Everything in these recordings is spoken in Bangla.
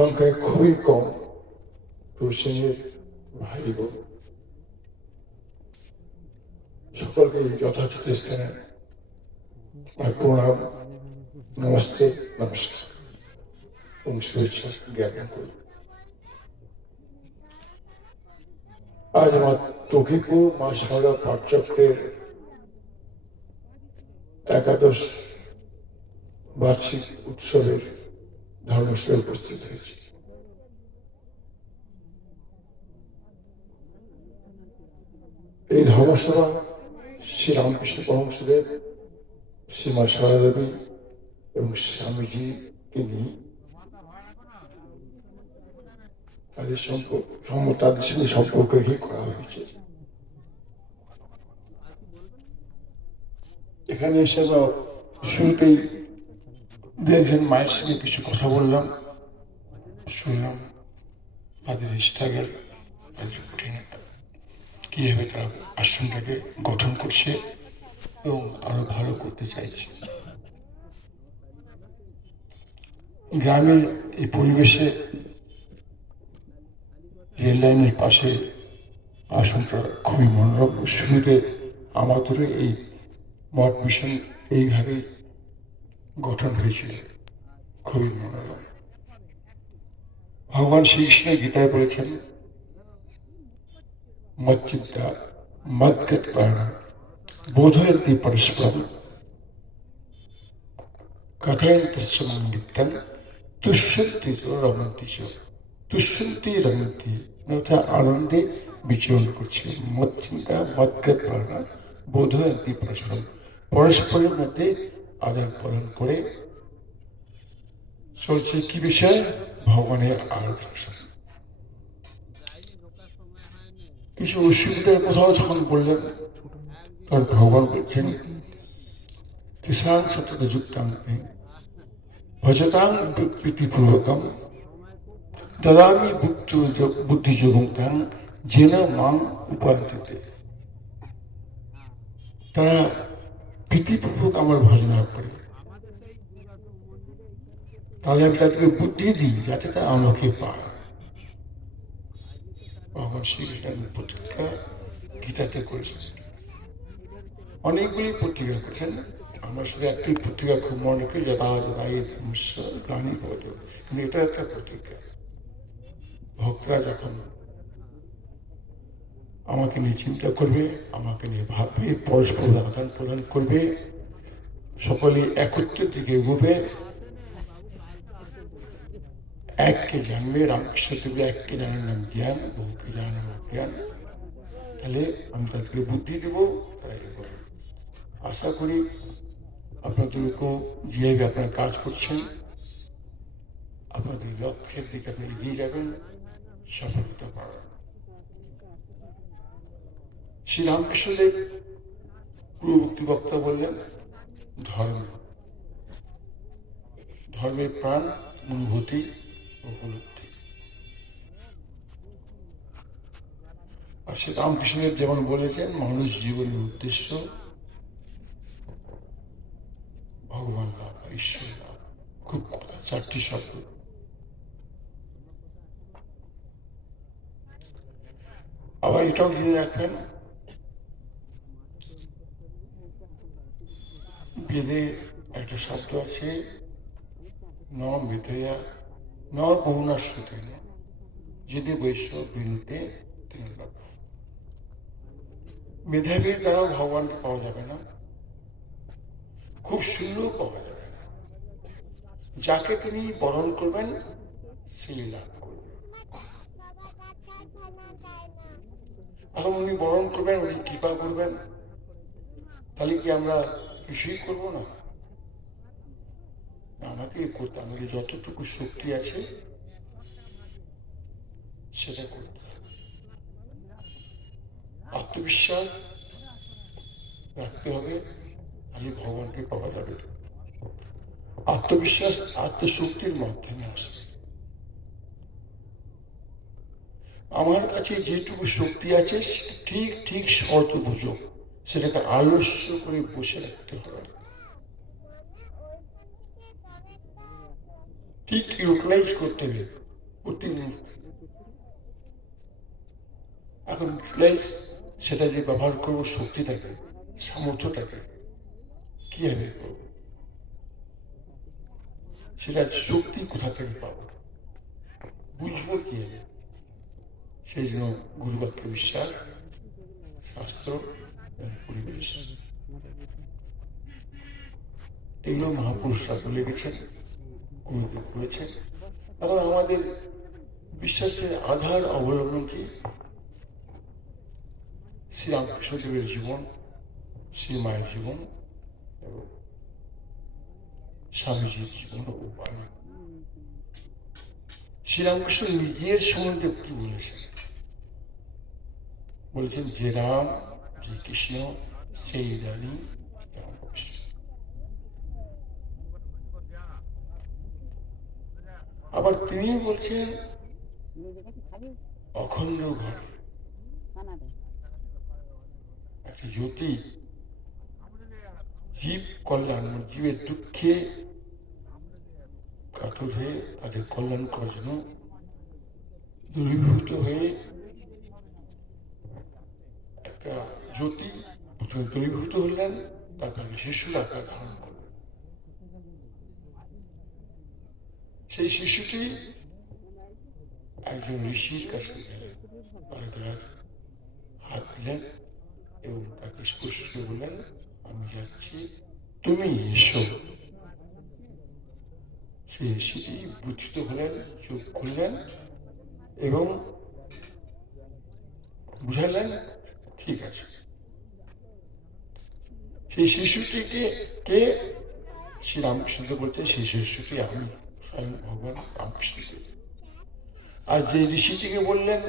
সংখ্যায় খুবই কম প্রসেনের ভাই বোন সকলকে যথাযথ স্থানে প্রণাম, নমস্তে, নমস্কার এবং শুভেচ্ছা জ্ঞাপন করি। আজ আমার তকিপুর মা সারদা পাঠচক্রের একাদশ বার্ষিক উৎসবের ধর্মসভায় উপস্থিত হয়েছি। এই ধর্মসভা শ্রী রামকৃষ্ণ পরমহংসদেব, শ্রীমা সারদা দেবী এবং স্বামীজিকে নিয়ে তাদের সঙ্গে সম্পর্ক রেখে করা হয়েছে। এখানে এসে শুরুতেই দু একজন মায়ের সঙ্গে কিছু কথা বললাম, শুনলাম তাদের স্ট্রাগল, তাদের কঠিনতা, কিভাবে তারা আশ্রমটাকে গঠন করছে এবং আরো ভালো করতে চাইছে। গ্রামের এই পরিবেশে রেল লাইনের পাশে আশ্রমটা খুবই মনোরম। শুরুতে আমাদেরও এই মঠ মিশন এইভাবে গঠন হয়েছিল, খুবই মনোরম। ভগবান শ্রীকৃষ্ণ গীতায় বলেছেন, মচ্চিন্তা মদ্গত প্রাণা বোধয়ন্তি পরস্পরম কথয়ন্তস্য মাং নিত্যং তুষ্যন্তি চ রমন্তি চ। তুষ্যন্তি রমন্তি অর্থাৎ আনন্দে বিচরণ করছে। মচ্চিন্তা মদ্গত প্রাণা বোধয়ন্তি পরস্পরম, পরস্পরের মধ্যে আদান প্রদান করে চলছে কি বিষয়? ভগবানের আরাধনা। কিছু অসুবিধার কথাও যখন বললেন, তখন ভগবান বলছেন, কিষাণ সতত যুক্তাং ভজতাং প্রীতিপূর্বকম দদামি বুদ্ধিযোগং তাং যেন মাং উপায়ন্তে। তারা প্রীতিপূর্বক আমার ভজনা করে, তাহলে আমি তাদেরকে বুদ্ধি দিই যাতে তারা আমাকে পায়। ভগবান শ্রীকৃষ্ণ প্রতিজ্ঞা গীতাতে করেছেন, অনেকগুলি পত্রিকা করেছেন। আমরা শুধু একটি পত্রিকা খুব মনে করি, গ্লানি বোধ, কিন্তু এটা একটা প্রতিজ্ঞা। ভক্তরা যখন আমাকে নিয়ে চিন্তা করবে, আমাকে নিয়ে ভাববে, পরস্পর আদান প্রদান করবে, সকলে একত্রের দিকে এগোবে, এককে জানবে। রামকৃষ্ণ দেবের এককে জানার নাম জ্ঞান, বহুকে জানার নাম জ্ঞান। তাহলে আমি তাদেরকে বুদ্ধি দেব, তারা এগোবে। আশা করি আপনাদেরকেও যেভাবে আপনারা কাজ করছেন, আপনাদের লক্ষ্যের দিকে আপনি এগিয়ে যাবেন, সফলতা পাবেন। শ্রী রামকৃষ্ণদেব পূর্ববর্তী বক্তা বললেন, ধর্মের প্রাণ, অনুভূতি, উপলব্ধি। আর শ্রী রামকৃষ্ণদেব যেমন বলেছেন, মানুষ জীবনের উদ্দেশ্য ভগবান লাভ, ঈশ্বর লাভ। খুব কথা, চারটি শব্দ। আবার এটাও জেনে রাখবেন, বেদে একটা শব্দ আছে, ন মেধয়া ন বহুনা শ্রুতে যদি বৈষ্ণব বিনুতে। মেধাবীর দ্বারাও ভগবানকে পাওয়া যাবে না, খুব সুন্দর পাওয়া যাবে না। যাকে তিনি বরণ করবেন সেই লাভ করবেন। এখন উনি বরণ করবেন, উনি কৃপা করবেন, তাহলে কি আমরা কিছুই করবো না? আমাকে করতে, আমাদের যতটুকু শক্তি আছে সেটা করতে হবে। আত্মবিশ্বাস রাখতে হবে, আমি ভগবানকে পাওয়া যাবে। আত্মবিশ্বাস আত্মশক্তির মাধ্যমে আসে। আমার কাছে যেটুকু শক্তি আছে ঠিক ঠিক শর্ত বুঝো, সেটাকে আলস্য করে বসে রাখতে হবে, ঠিক ইউটিলাইজ করতে হবে। প্রতিমূর্তি। এখন ইউটিলাইজ সেটা যে ব্যবহার করবো শক্তিটাকে, সামর্থ্যটাকে কিভাবে করবো, সেটার শক্তি কোথা থেকে পাবো, বুঝবো কিভাবে? সেই জন্য গুরুবাক্যে বিশ্বাস, শাস্ত্র এবং পরিবেশ, এগুলো মহাপুরুষরা বলে গেছেন, গুরুদেব বলেছেন। এখন আমাদের বিশ্বাসের আধার অবলম্বন কি? শ্রীরামকৃষ্ণদেবের জীবন, শ্রী মায়ের জীবন এবং স্বামীজির জীবন ও বাণী। শ্রীরামকৃষ্ণ নিজের সম্বন্ধে কি বলেছেন? বলেছেন যে রাম, যে কৃষ্ণ, সেই রানী। আবার তিনি বলছেন অখণ্ড ঘর, একটা জ্যোতি, জীব কল্যাণ, জীবের দুঃখে কাতর হয়ে তাদের কল্যাণ করার জন্য দূরীভূত হয়ে একটা জ্যোতি প্রথমে দূরীভূত হলেন, তারপরে শিশুর আকার ধারণ করলেন। সেই শিশুটি একজন ঋষির কাছে গেলেন, তার হাত দিলেন এবং তাকে স্পর্শ করে বললেন, আমি যাচ্ছি, তুমি এসো। সেই ঋষিটি বুদ্ধিত হলেন, চোখ খুললেন এবং বুঝালেন ঠিক আছে। সেই শিশুটিকে কে? শ্রীরামকৃষ্ণদেব বলতে সেই শিশুটি আমি, স্বয়ং ভগবান রামকৃষ্ণদেব। আর যে ঋষিটিকে বললেন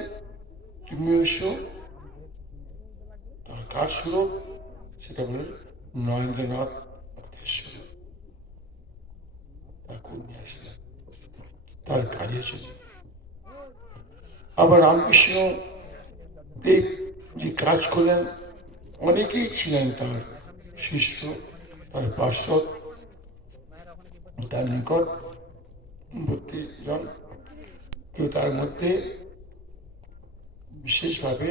তুমি এসো, তার কার স্বরূপ? সেটা বললেন নরেন্দ্রনাথ স্বরূপ। তার কর্মী আসলেন তার কাজের জন্য। আবার রামকৃষ্ণ দেব যে কাজ করলেন, অনেকেই ছিলেন তার শিষ্য, তার পার্শ্বদ, তার নিকটবর্তী জন। কেউ তার মধ্যে বিশেষভাবে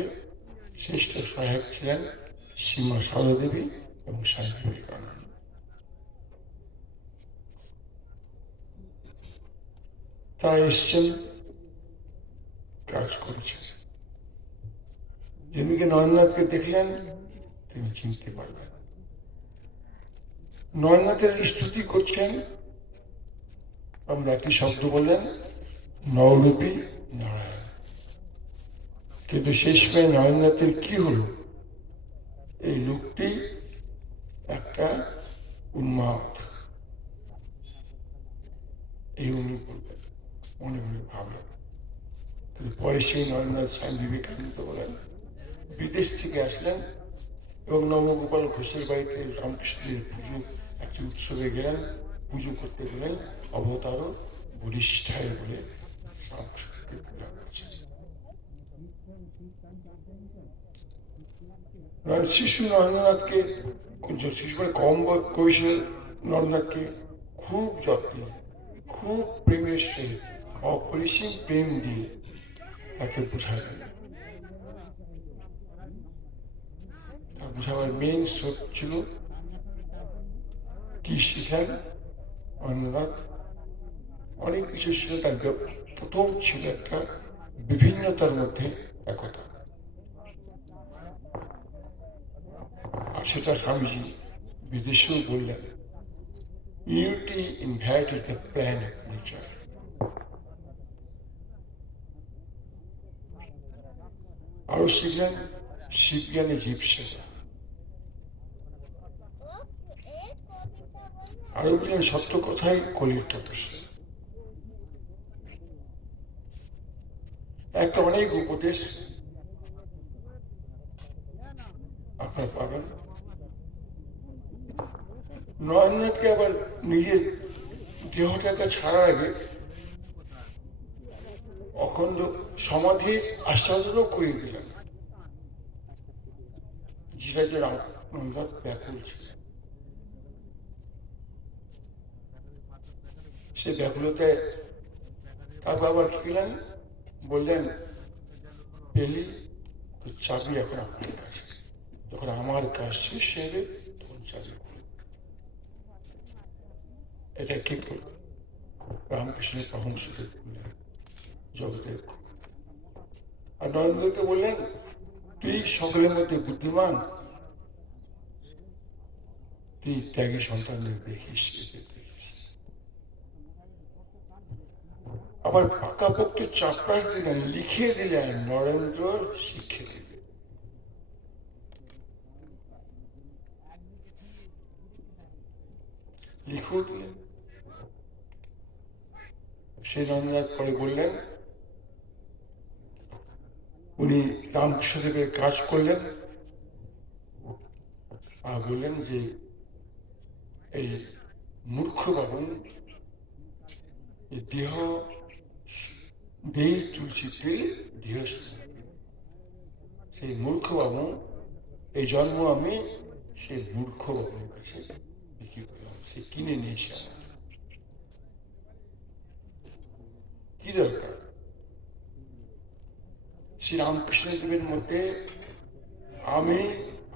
শ্রেষ্ঠ সহায়ক ছিলেন শ্রীমা সারদাদেবী এবং স্বামী বিবেকানন্দ। তারা এসছেন, কাজ করেছেন। যেদিকে নরেন্দ্রনাথকে দেখলেন তিনি চিনতে পারলেন। নরেন্দ্রনাথের স্তুতি করছেন, আমরা একটি শব্দ বললেন নবরূপী নারায়ণ। কিন্তু শেষ সময় নরেন্দ্রনাথের কি হলো? এই লোকটি একটা উন্মাদ, এই উনি বললেন, মনে মনে ভাবলেন। পরে সেই নরেন্দ্রনাথ স্বামী বিবেকানন্দ বলেন, বিদেশ থেকে আসলেন এবং নবগোপাল ঘোষের বাড়িতে রামকৃষ্ণের পুজো একটি উৎসবে গেলেন, পুজো করতে গেলেন, অবতারও বরিষ্ঠায় বলে রামকৃষ্ণকে পূজা করছেন। শিশু নরেন্দ্রনাথকে, শিশু মানে কম বয়সের নরেন্দ্রনাথকে খুব যত্ন, খুব প্রেমের সহিত, অপরিসীম প্রেম দিয়ে তাকে বোঝালেন। বোঝাবার মেইন স্রোত ছিল কি শিখেন নরেন্দ্রনাথ? অনেক কিছু ছিল। তার প্রথম ছিল একটা বিভিন্নতার মধ্যে একতা, আর সেটা স্বামীজি বিদেশেও বললেন, unity in VAT is the plan of nature. আরো শিখলেন শিবজ্ঞানী জীব সেবা। আরো বললেন সত্য কথাই কলির তপস্যা। একটা অনেক উপদেশ আপনারা পাবেন। নরেন্দ্রনাথকে আবার নিজের দেহটাকে ছাড়ার আগে অখণ্ড সমাধির আস্বাদনও করিয়ে দিলেন, যেটাকে রামনাথ ব্যাকুল ছিল। সে ব্যাকুলতায় তারপর আবার কি পেলেন, বললেন পেলি তো চাবি এখন আপনার কাছে, যখন আমার কাজ শেষ হবে তখন চাবি। এটা কি করল রামকৃষ্ণের পরমহংসদেব বললেন জগতের। আর নরেন্দ্রকে বললেন তুই সকলের মধ্যে বুদ্ধিমান, তুই ত্যাগী সন্তানদের দেখিস। আবার পাকাপোক্ত চাপরাস দিলেন, লিখিয়ে দিলেন নরেন্দ্র শিক্ষে দিবে। লিখেও দিলেন। সেই নরেন্দ্রনাথ পরে বললেন, উনি রামকৃষ্ণদেবের কাজ করলেন আর বললেন যে এই মূর্খ বাবু দেহ দেই তুলছি তেল দেহ, সেই মূর্খ বাবু এই জন্ম আমি সেই মূর্খ বাবুর কাছে বিক্রি করলাম, সে কিনে নিয়েছে আমার। কি দরকার? শ্রী রামকৃষ্ণদেবের মধ্যে আমি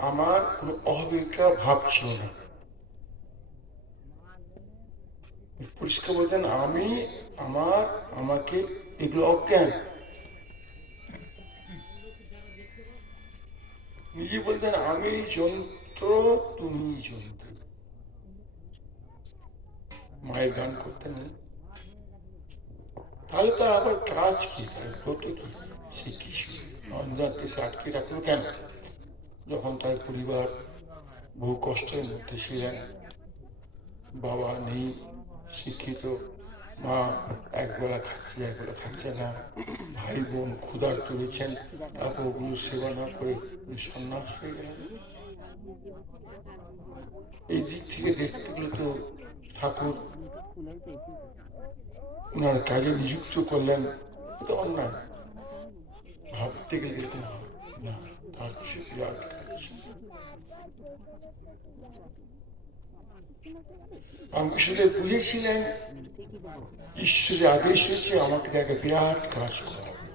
আমার কোন অহমিকা ভাব ছিল না। পরিষ্কার বলতেন আমি আমার আমাকে, এগুলো অজ্ঞান। নিজে বলতেন আমি যন্ত্র তুমি যন্ত্র। মায়ের গান করতেন, তাহলে তার আবার কাজ কি, তার ব্রত কি, সে কিছু নন্দনাথকে আটকে রাখলো কেন? যখন তার পরিবার বহু কষ্টের মধ্যে ছিলেন, বাবা নেই, শিক্ষিত, মা একবেলা খাচ্ছে একবেলা খাচ্ছে না, ভাই বোন ক্ষুধার তুলেছেন, তারপর গুরু সেবা না করে সন্ন্যাস হয়ে গেলেন। এই দিক থেকে দেখতে গেলে তো ঠাকুর ওনার কাজে নিযুক্ত করলেন, তো অন্যায় ভাবতে গেলে এরকম না, তার কিছু বিরাট কাজ। রামকৃষ্ণদেব বুঝেছিলেন ঈশ্বরের আদেশ হয়েছে আমাকে একটা বিরাট কাজ করা হবে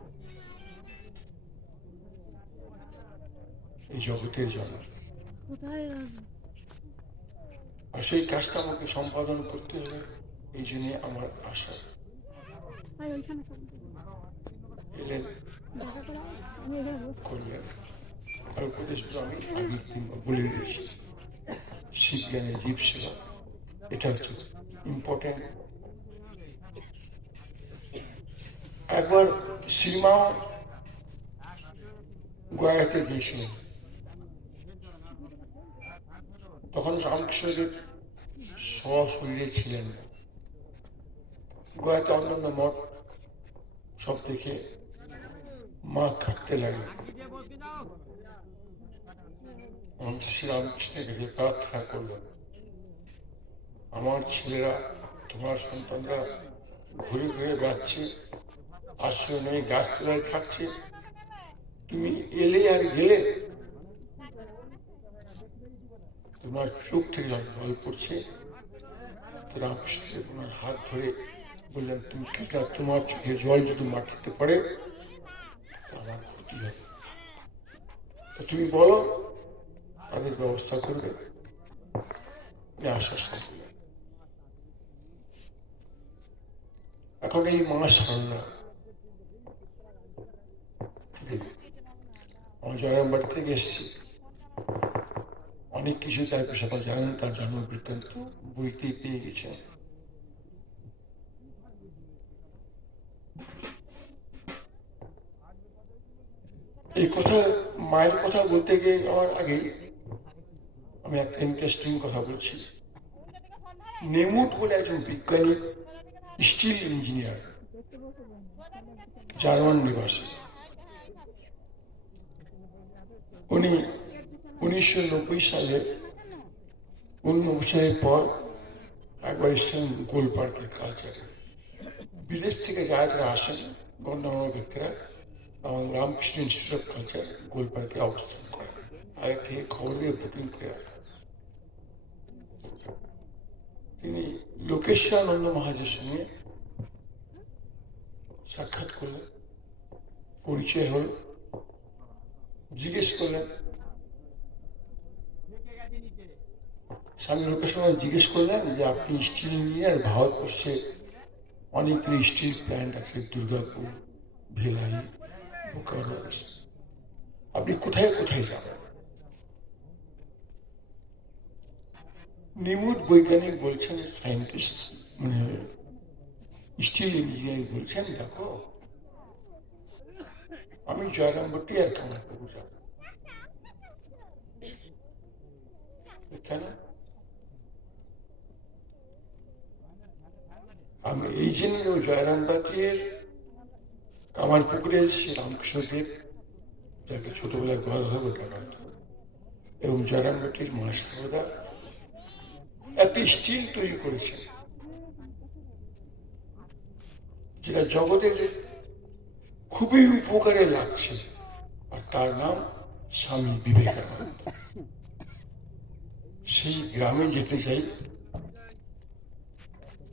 এই জগতের জন্য, আর সেই কাজটা আমাকে সম্পাদন করতে হবে। এই জন্য আমার আশা এলেন, করলেন। আর উপদেশগুলো আমি আগের দিন বলে দিয়েছি, শিব জ্ঞানের জীব সেবা, এটা হচ্ছে ইম্পর্টেন্ট। একবার শ্রীমা গয়াতে গিয়েছিলেন, তখন রামকৃষ্ণদেব সশরীরে ছিলেন না। গয়াতে অন্যান্য মঠ সব দেখে মা কাঁদতে লাগলেন। শ্রী রামকৃষ্ণের কাছে প্রার্থনা করলেন, আমার ছেলেরা তোমার সন্তানরা ঘুরে ঘুরে বেড়াচ্ছে, আশ্রয় নেই, গাছতলায় থাকছে, তুমি এলে আর গেলে, তোমার চোখ থেকে জল পড়ছে। রামকৃষ্ণদেব ওনার হাত ধরে বললেন, তুমি কি তোমার চোখে জল যদি মাটিতে পড়ে আমার ক্ষতি হবে, তুমি বলো তাদের ব্যবস্থা করবে। আশ্বাস করবে। এখন এই মাস সারলা আমার জয়ের বাড়ি থেকে এসছি, অনেক কিছু তার পেশাটা জানেন, তার জন্ম বৃত্তান্ত বইতে পেয়ে গেছেন। এই কথা মায়ের কথা বলতে গিয়ে আমার আগে আমি একটা ইন্টারেস্টিং কথা বলছি। নেমুট বলে একজন বিজ্ঞানী, স্টিল ইঞ্জিনিয়ার, জার্মান নিবাসী, উনি 1990 সালে 19 বছরের পর একবার এসছেন গোল পার্কের কালচারে। বিদেশ থেকে যারা যারা আসেন গণ্যমান্য ব্যক্তিরা রামকৃষ্ণ ইনস্টিটিউট অফ কালচার গোল পার্কে অবস্থান করেন, আগে থেকে খবর দিয়ে বুকিং করে রাখেন। তিনি লোকেশ্বরানন্দ মহারাজের সঙ্গে সাক্ষাৎ করলেন, পরিচয় হল, জিজ্ঞেস করলেন, স্বামী লোকেশনে জিজ্ঞেস করলেন যে আপনি স্টিল ইঞ্জিনিয়ার, ভারতবর্ষে অনেকগুলি স্টিল প্ল্যান্ট আছে, দুর্গাপুর, ভিলাই, বোকারো, আপনি কোথায় কোথায় যাবেন? নিমুট বৈজ্ঞানিক বলছেন, সায়েন্টিস্ট মানে স্টিল ইঞ্জিনিয়ারিং বলছেন, দেখো আমি জয়রামবাটি আর কামারপুকুর যাব। কেন? আমি এই জন্য জয়রামবাটির কামারপুকুরের শ্রী রামকৃষ্ণদেব, যাকে ছোটবেলায় গর্ধব দেখাত, এবং জয়রামবাটির মা সারদা একটি স্টিল তৈরি করেছেন যেটা জগতের খুবই উপকারে লাগছে, আর তার নাম স্বামী বিবেকানন্দ। সেই গ্রামে যেতে চাই,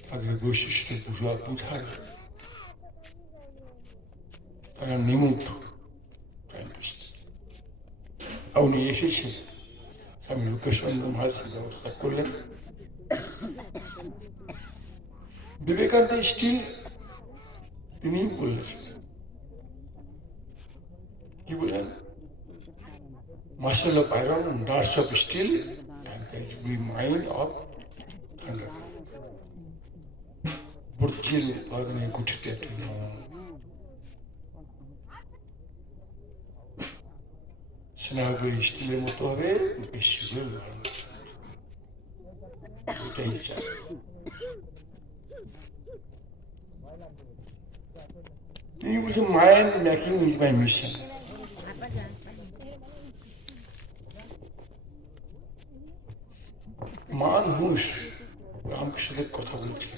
তাদের বৈশিষ্ট্য বুঝার তারা নিমুখ সায়েন্টিস্ট। উনি এসেছেন, স্বামী লোকেশানন্দ মহারাজ ব্যবস্থা করলেন। বিবেকানন্দ স্টিল তিনি বলেছেন, কি বললেন? Muscle of iron, nerves of steel, and there will be mind of thunder. বুর্জির উৎপাদনে গঠিত একটি স্নায়ুগুলি স্টিলের মতো হবে, পেশিগুলো এটাই চাই। তিনি বলছেন, mind making is my mission. মানুষ রামকৃষ্ণদেব কথা বলছে,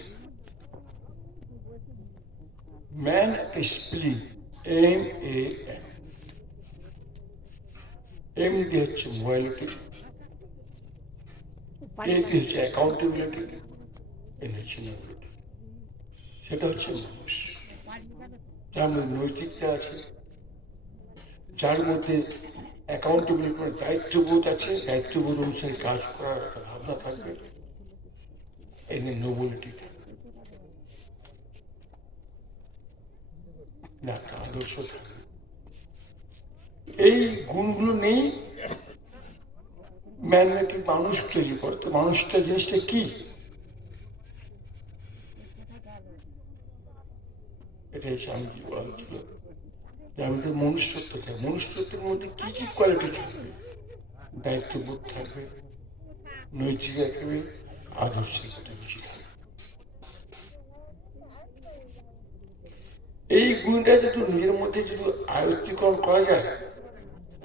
ম্যান একটা স্পেলিং MAN, এম দিয়ে হচ্ছে মোবাইলিটি, এ দিয়ে হচ্ছে অ্যাকাউন্টেবিলিটি, এন হচ্ছে নেবিলিটি। সেটা হচ্ছে মানুষ, যার মধ্যে নৈতিকতা আছে, যার মধ্যে অ্যাকাউন্টেবিলিটি মানে দায়িত্ববোধ আছে, দায়িত্ববোধ অনুসারে কাজ করার একটা ভাবনা থাকবে, এই যে নোবেলিটি থাকবে, না একটা আদর্শ থাকবে। এই গুণগুলো নেই ম্যান মেকিং মানুষ তৈরি করতে। মানুষটা জিনিসটা কি? এটাই স্বামীজি বলছিল যে আমাদের মনুষ্যত্ব থাকে, মনুষ্যত্বের মধ্যে কি কি কোয়ালিটি থাকবে? দায়িত্ববোধ থাকবে, নৈতিকতা থাকবে, আদর্শিকতা কিছু থাকবে। এই গুণটা যদি নিজের মধ্যে যদি আয়ত্তীকরণ করা যায়,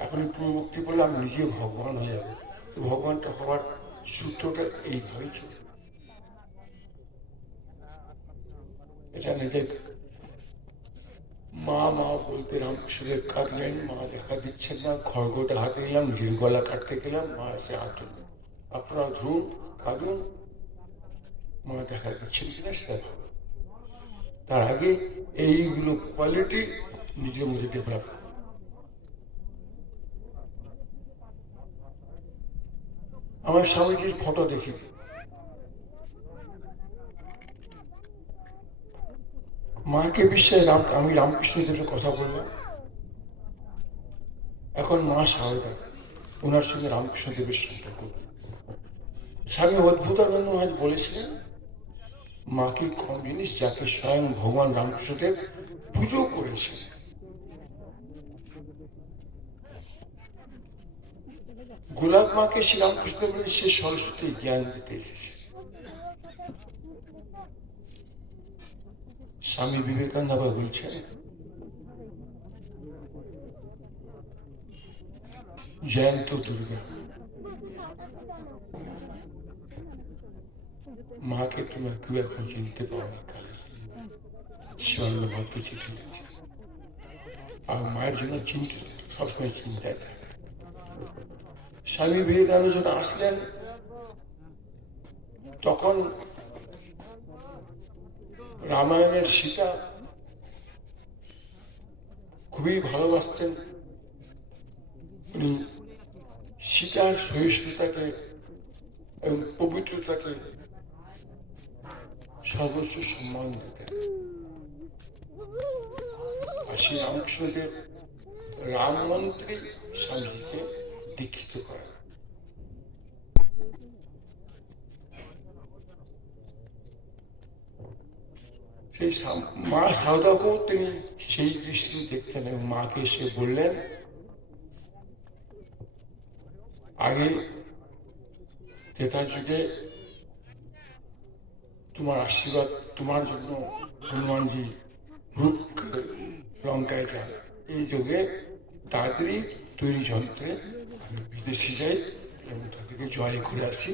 এখন পূর্ববর্তী বলে আমি নিজে ভগবান হয়ে যাবো, ভগবানটা হওয়ার সূত্রটা এইভাবেই চলবে। এটা নিজের মা মা বলতে রামকৃষ্ণের কাঁদলেন, মা দেখা দিচ্ছেন না, খড়গটা হাতে নিলাম, নীল গলা কাটতে গেলাম, মা এসে হাত ধরলেন, আপনারা ধরুন, কাঁদুন, মা দেখা দিচ্ছেন কিনা সেটা ভালো। তার আগে এইগুলো কোয়ালিটি নিজের মধ্যে ডেভেলপ। আমার স্বামীজির ফটো দেখি, মাকে বিশ্বাস আমি রামকৃষ্ণদেবের কথা বললাম, এখন মা সারদা, ওনার সঙ্গে রামকৃষ্ণদেবের সম্পর্ক। স্বামী অদ্ভুতানন্দ মহারাজ বলেছিলেন, মাকে কম জিনিস যাকে স্বয়ং ভগবান রামকৃষ্ণদেব পুজো করেছেন। গোলাপ মাকে শ্রীরামকৃষ্ণ বলে সে সরস্বতী জ্ঞান দিতে এসেছে। স্বামী বিবেকানন্দ আবার বলছেন, জয়ন্ত দুর্গা, মাকে তুমি কেউ এখন চিনতে পারো, স্বর্ণভদ্র চিঠি লিখছে, আর মায়ের জন্য চিন্তা, সবসময় চিন্তায় থাকে। স্বামী বিবেকানন্দ যখন আসলেন, তখন রামায়ণের সীতা খুবই ভালোবাসতেন। উনি সীতার সহিষ্ণুতাকে এবং পবিত্রতাকে সর্বোচ্চ সম্মান দিতেন। আর শ্রী রামকৃষ্ণদেব রাম মন্ত্রী স্বামীজিকে দীক্ষিত করেন। সেই মা সারদাকেও তিনি সেই দৃষ্টি দেখতেন এবং মাকে এসে বললেন, আগে ত্রেতা যুগে তোমার আশীর্বাদ, তোমার জন্য হনুমানজি রূপ লঙ্কায় যান, এই যুগে তাড়াতাড়ি তৈরি যন্ত্রে আমি বিদেশে যাই এবং তাদেরকে জয় করে আসি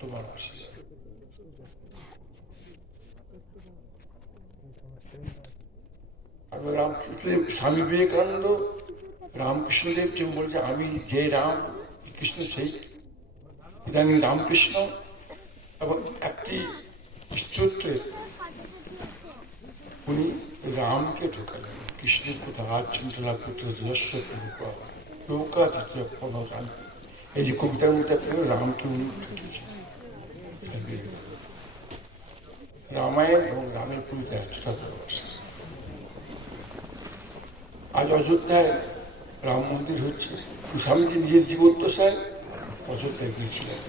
তোমার আশীর্বাদ। রামকৃষ্ণদেব, স্বামী বিবেকানন্দ রামকৃষ্ণদেব যে বলছে আমি যে রাম কৃষ্ণ সেই ইদানিং রামকৃষ্ণ, এবং একটি স্তোত্রে উনি রামকে ঢোকালেন, কৃষ্ণের কোথা আজ চিন্তলা পুত্র যশ নৌকা দ্বিতীয় কোনো রাম, এই যে কবিতার মধ্যে রামকে উনি ঢুকিয়েছেন। রামায়ণ এবং রামের কবিতা এতটা ভালোবাসা। আজ অযোধ্যায় রাম মন্দির হচ্ছে। স্বামীজি নিজের জীবদ্দশায় অযোধ্যায় গিয়েছিলেন,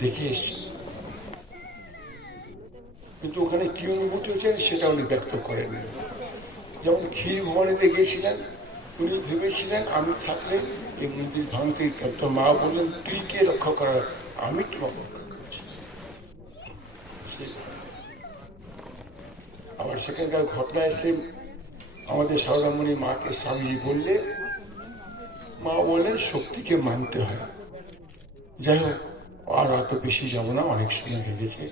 দেখে এসছেন, কিন্তু ওখানে কি অনুভূতি হচ্ছেন সেটা উনি ব্যক্ত করেননি। যেমন ক্ষীর ভবানীতে গিয়েছিলেন, উনি ভেবেছিলেন আমি থাকলে এই মন্দির ভাঙতে, তো মা বললেন তুই কে রক্ষা করার, আমি তোমাকে রক্ষা করছি। আবার সেখানকার ঘটনা এসে আমাদের সারদামণি মাকে স্বামীজি বললে, মা বললেন শক্তিকে মানতে হয়। যাই হোক, আর অত বেশি যাব না, অনেক সময় লেগেছে।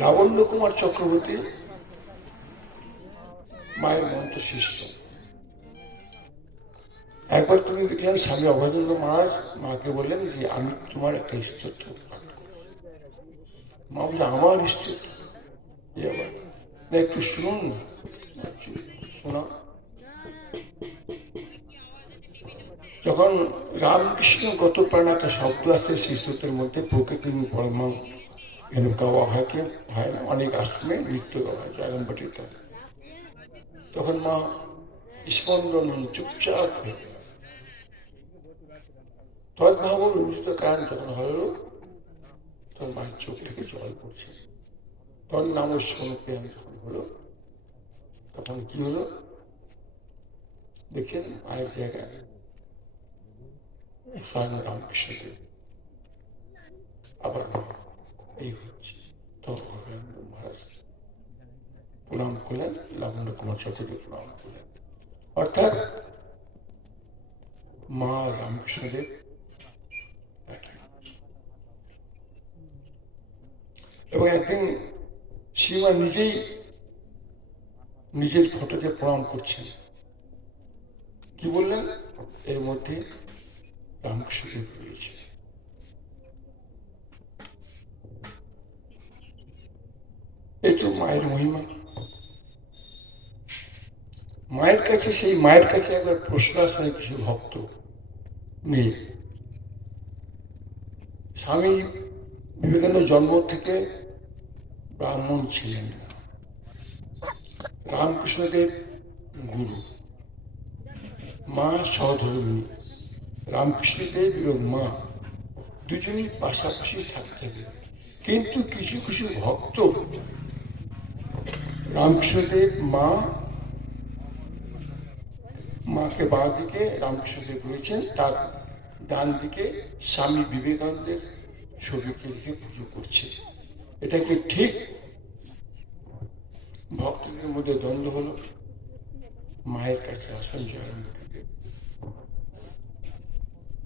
লাবণ্য কুমার চক্রবর্তী মায়ের মন্ত্র শিষ্য। একবার তুমি দেখলেন স্বামী অভয়চন্দ্র মহারাজ মাকে বললেন যে আমি তোমার একটা স্তোত্র পাঠ করছি। মা বলছে আমার স্তোত্র, না একটু শুনুন না। শোনা। যখন রামকৃষ্ণ গত প্রাণ একটা শব্দ আসছে সেই স্তোত্রের মধ্যে, প্রকৃতি পরমা এরকম গাওয়া হয় না, অনেক আশ্রমে নৃত্য গাওয়া হয় জয়রামবাটিতে। তখন মা স্পন্দন চুপচাপ হয়ে গেল। তদ্ভাব রঞ্জিত কারণ যখন হলো, তখন মায়ের চোখ থেকে জল পড়ছে। তখন নামের স্বরূপেণ যখন হলো, তখন কি হলো দেখছেন মায়ের জায়গায় স্বয়ং রামকৃষ্ণদেব আবার এই হচ্ছে। তো মহারাজ প্রণাম করলেন, লাবণ্য কুমার চক্রবর্তী প্রণাম করলেন। অর্থাৎ মা রামকৃষ্ণদেব এবং একদিন সীমা নিজেই নিজের ফটোকে প্রণাম করছেন। কি বললেন? এর মধ্যে রামকৃষ্ণদেব রয়েছে। এই তো মায়ের মহিমা। মায়ের কাছে, সেই মায়ের কাছে একবার প্রশ্ন আসলে কিছু ভক্ত নেই। স্বামী বিবেকানন্দ জন্ম থেকে ব্রাহ্মণ ছিলেন না, রামকৃষ্ণদেব গুরু, মা সহধর্মী। রামকৃষ্ণদেব এবং মা দুজনেই পাশাপাশি থাকতে হবে। কিন্তু কিছু কিছু ভক্ত রামকৃষ্ণদেব মাকে বাঁ দিকে রামকৃষ্ণদেব রয়েছেন, তার ডান দিকে স্বামী বিবেকানন্দের ছবিকে রেখে পুজো করছে। এটা কি ঠিক? ভক্তদের মধ্যে দ্বন্দ্ব হলো। মায়ের কাছে আসেন জয়রামবাটিদেব,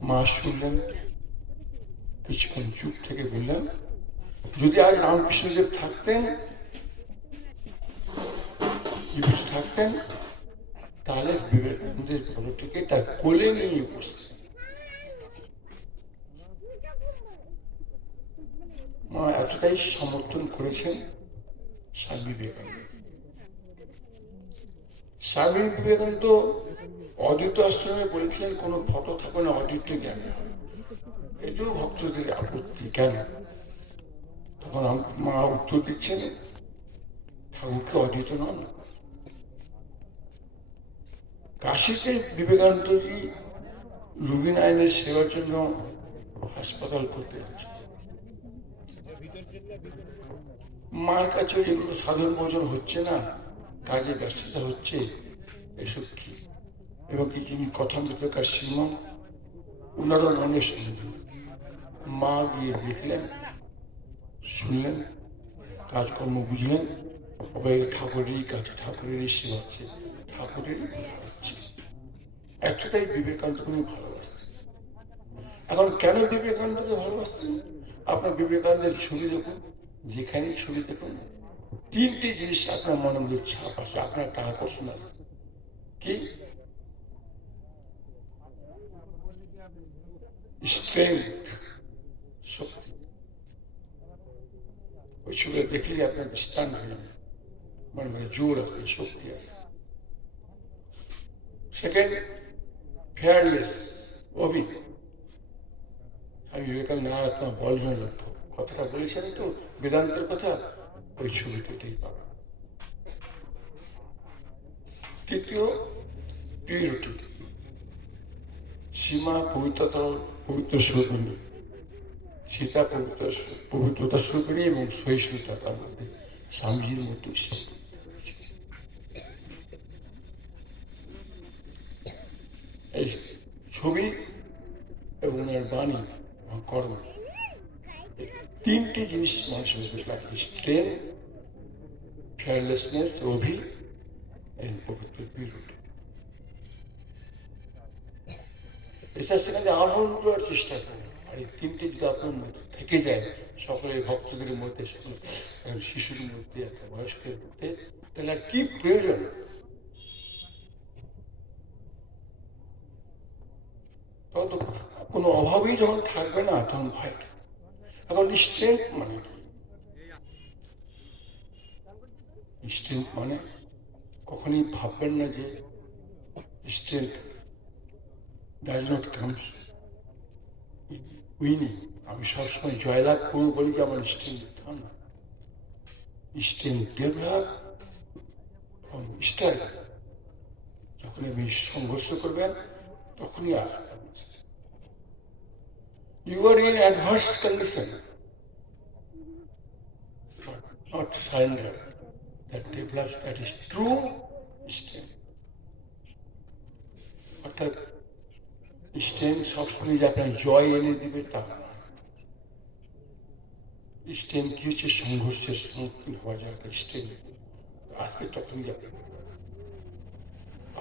মা শুনলেন, কিছুক্ষণ চুপ থেকে বললেন, যদি আজ রামকৃষ্ণদেব থাকতেন তাহলে বিবেকানন্দের ফটোটিকে তার কোলে নিয়ে বসতেন। মা এতটাই সমর্থন করেছেন স্বামী বিবেকানন্দ। স্বামী বিবেকানন্দ অদ্বৈত আশ্রমে বলেছিলেন কোনো ফটো থাকবে না, অদ্বৈত জ্ঞানে হবে। এটাও ভক্তদের আপত্তি কেন? তখন মা উত্তর দিচ্ছেন, ঠাকুরকে অদ্বৈত নন। কাশীতে বিবেকানন্দজি রুগী নারায়ণের সেবার জন্য হাসপাতাল করতে যাচ্ছে। মার কাছে যেগুলো সাধারণ ভোজন হচ্ছে না, কাজে ব্যস্ততা হচ্ছে, এসব কি? এবং কি যিনি কথামৃতকার সীমা, ওনারও মনের সঙ্গে মা গিয়ে দেখলেন, শুনলেন, কাজকর্ম বুঝলেন, সবাই ঠাকুরেরই কাছে, ঠাকুরেরই সেবা হচ্ছে, ঠাকুরেরই পূজা হচ্ছে। একটাই বিবেকানন্দকে উনি ভালোবাসতেন। এখন কেন বিবেকানন্দকে ভালোবাসতেন? আপনার বিবেকানন্দের ছবি দেখুন, যেখানে ছবি দেখুন, তিনটি জিনিস আপনার মনের মধ্যে ছাপ আছে, আপনার একটা আকর্ষণ আছে। কি? স্ট্রেংথ, শক্তি। ওই ছবি দেখলে আপনার স্টান হয়ে যাবে, মানে জোর আছে, শক্তি আছে। সেকেন্ড, ফেয়ারলেস, অভি। আমি বিবেকানন্দ না আপনার বলবেন কথাটা বলেছেন তো, বেদান্তের কথা, ওই ছবিতেই পাবেন। তৃতীয়, পিউরিটি, সীমা, পবিত্রতা, পবিত্র স্বরূপিণী, সীতা পবিত্রতা স্বরূপিণী এবং সহিষ্ণুতা, তার মধ্যে স্বামীজির মধ্যে এই ছবি এবং এর বাণী এবং কর্ম, তিনটি জিনিস মানুষের মধ্যে লাগে, স্ট্রেন, ফেয়ারলেসনেস, অভি, পবিত্র পিউরিটি। এটা সেখানে আহরণ করার চেষ্টা করেন। আর এই তিনটে যদি আপনার মধ্যে থেকে যায়, সকলের ভক্তদের মধ্যে, শিশুর মধ্যে, একটা বয়স্কের মধ্যে, তাহলে আর কি প্রয়োজন? তখন তো কোনো অভাবই যখন থাকবে না, তখন ভয়। এখন স্ট্রেংথ মানে কি? স্ট্রেংথ মানে কখনই ভাববেন না যে strength does not come winning. আমি সবসময় জয়লাভ করবো বলি যে আমার স্ট্রেংথ, তা না। Strength develop from struggle. যখন আপনি সংঘর্ষ করবেন, তখনই আসবে। You are in adverse condition, but not surrender. That develops, that is true strength. অর্থাৎ স্ট্রেংথ সবসময় যে আপনার জয় এনে দিবে তা না। স্ট্রেংথ কি হচ্ছে? সংঘর্ষের সম্মুখীন হওয়া যায়, স্ট্রেংথ আসবে তখন যাবে।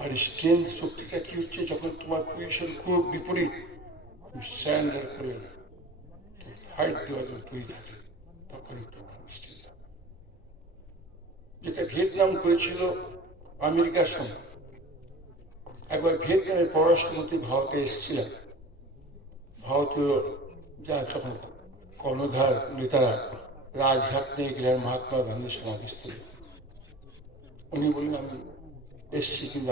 আর স্ট্রেংথ শক্তিটা কি হচ্ছে? যখন তোমার পজিশন খুব বিপরীত, স্যান্ডার করে ফাইট দেওয়া যায়, তৈরি থাকে, তখনই তোমার স্ট্রেংথ। যেটা ভিয়েতনাম করেছিল আমেরিকার সঙ্গে। একবার ভিয়েতনামের পররাষ্ট্রমন্ত্রী ভারতে এসেছিলেন। ভারতীয় যা তখন কর্ণধার নেতারা রাজঘাট নিয়ে গেলেন মহাত্মা গান্ধীর সমাধিস্থলে। উনি বললেন, আমি এসছি, কিন্তু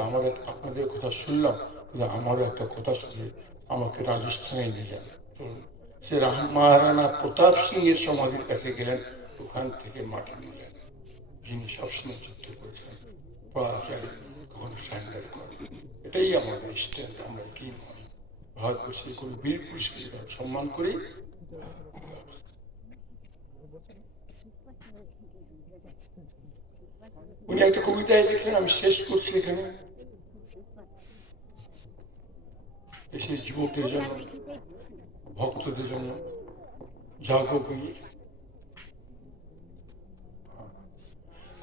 আপনাদের কথা শুনলাম, কিন্তু আমারও একটা কথা শুনে আমাকে রাজস্থানে নিয়ে যান। সে মহারানা প্রতাপ সিং এর সমাধির কাছে গেলেন, ওখান থেকে মাটি নিলেন, যিনি সবসময় যুদ্ধ করেছেন, পরাজয় কখনো সারেন্ডার করেন। এটাই আমাদের স্ট্রেংথ। আমরা কি নয়, ভারতবর্ষের কোনো বীর পুরুষকে সম্মান করি। উনি একটা কবিতায় লিখলেন, আমি শেষ করছি এখানে, দেশের যুবকদের জন্য, ভক্তদের জন্য জাগো বই।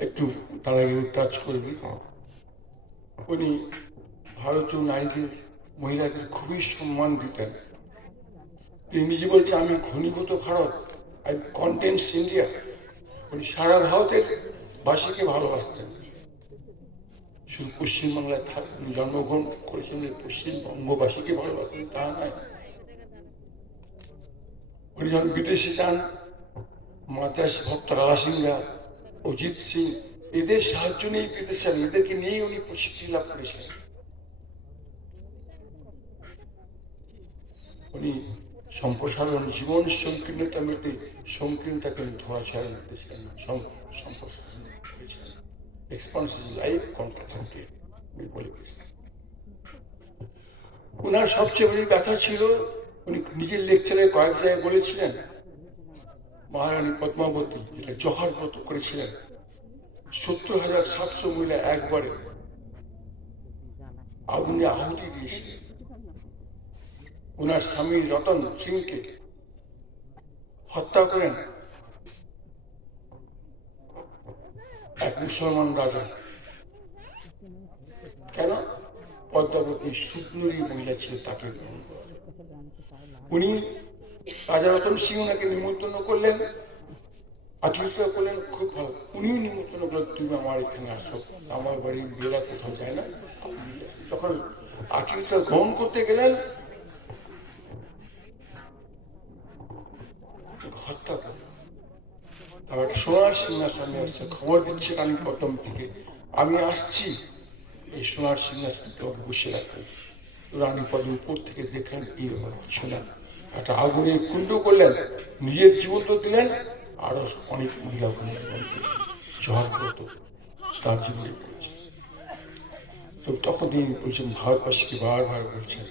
একটু তার আগে টাচ করে দিই। উনি ভারতীয় নারীদের, মহিলাদের খুবই সম্মান দিতেন। তিনি নিজে বলছে, আমি ঘনীভূত ভারত, আই কন্টেন্স ইন্ডিয়া। উনি সারা ভারতের বাসীকে ভালোবাসতেন। শুধু পশ্চিমবাংলায় জন্মগ্রহণ করেছেন, পশ্চিমবঙ্গবাসীকে ভালোবাসতেন তা নয়। উনি যখন বিদেশে যান, মাদ্রাসী ভক্ত রালা সিংহা অজিত সিং, এদের সাহায্য নিয়ে পেতেছেন, এদেরকে নিয়েই উনি প্রশিক্ষণ লাভ করেছেন। উনি সম্প্রসারণ, জীবন সংকীর্ণতা মেটে সংকীর্ণতাকে ধোঁয়াশায় মেটেছেন, সম্প্রসারণ করেছেন, এক্সপানশন লাইফ কন্ট্রাক্টেড বলে গেছেন। ওনার সবচেয়ে বড় ব্যথা ছিল, উনি নিজের লেকচারে কয়েক জায়গায় বলেছিলেন, মহারানী পদ্মাবতী যেটা জহার ব্রত করেছিলেন, 70,700 মহিলা একবারে আগুনে আহুতি দিয়েছিলেন। ওনার স্বামী রতন সিংকে হত্যা করেন এক মুসলমান রাজা। কেন? পদ্মাবতী সুন্দরী মহিলা ছিল, তাকে উনি রাজা রতন সিং ওনাকে নিমন্ত্রণ করলেন, আতিথ্য করলেন, খুব ভালো। উনিও নিমন্ত্রণ করলেন, তুমি আমার এখানে আসো, আমার বাড়ি বেলা কোথাও যায় না। যখন আতিথ্য গ্রহণ করতে গেলেন, হত্যা করল। আবার সোনার সিংহাসনে আসছে, খবর দিচ্ছে রানী পদ্ম থেকে, আমি আসছি, এই সোনার সিংহাসনে বসে রাখবেন। রানী পদ্ম উপর থেকে দেখলেন এই শোনা, একটা আগুনের কুণ্ড করলেন, নিজের জীবন তো দিলেন, আরো অনেক মহিলা ঝড় করতো তার জীবনে করেছে। তো তখন তিনি বলছেন, ভারতবাসীকে বারবার বলছেন,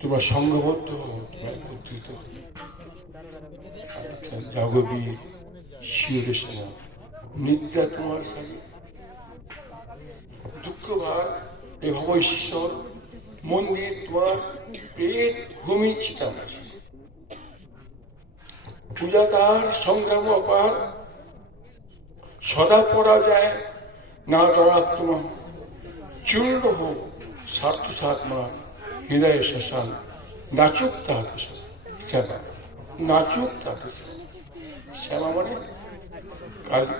তোমরা সংঘবদ্ধ হও, তোমরা একত্রিত হও, জাগবীর শিওরে সেনা, নিদ্রা তোমার সাথে দুঃখ ভাগ, এ ভব ঈশ্বর মন্দির তোমার পেট ভূমি চিতাম আছে, পূজা তার সংগ্রাম অপার, সদা পড়া যায় না তরাত্মা, চূর্ণ হোক স্বার্থ সাতমা, হৃদয় শ্মশান, নাচুক তাহাতে শ্যামা, নাচুক তাহাতে শ্যামা মানে কালী।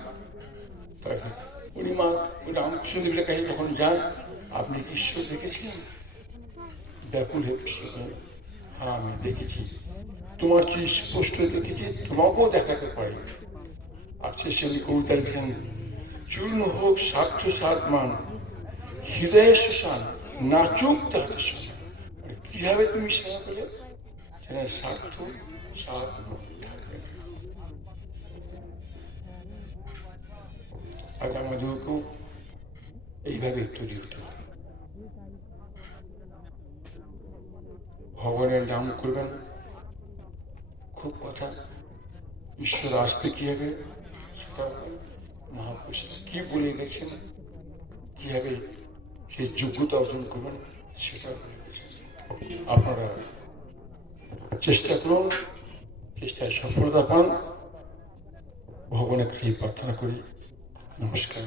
উনি মা রামকৃষ্ণের কাছে যখন যান, আপনি কি ঈশ্বর দেখেছিলেন? ব্যাকুল হে কৃষ্ণ, হ্যাঁ আমি দেখেছি, তোমার চেয়ে স্পষ্ট দেখেছি, তোমাকেও দেখাতে পারি। আর শেষে উনি কবিতা লিখেন, চূর্ণ হোক স্বার্থ সাত মান, হৃদয়ে শ্মশান, নাচুক তাহাতে শ্যামা। কিভাবে তুমি সেবা পেলে? স্বার্থ সাত মান থাকবে। আজ আমাদেরকেও এইভাবে তৈরি হতে হবে। ভগবানের নাম করবেন, খুব কথা। ঈশ্বর আসতে কি হবে সেটা মহাপুরুষ কি বলে গেছেন, কিভাবে সেই যোগ্যতা অর্জন করবেন সেটা বলে গেছেন। আপনারা চেষ্টা করুন, চেষ্টায় সফলতা পান, ভগবানের কাছে প্রার্থনা করি। নমস্কার।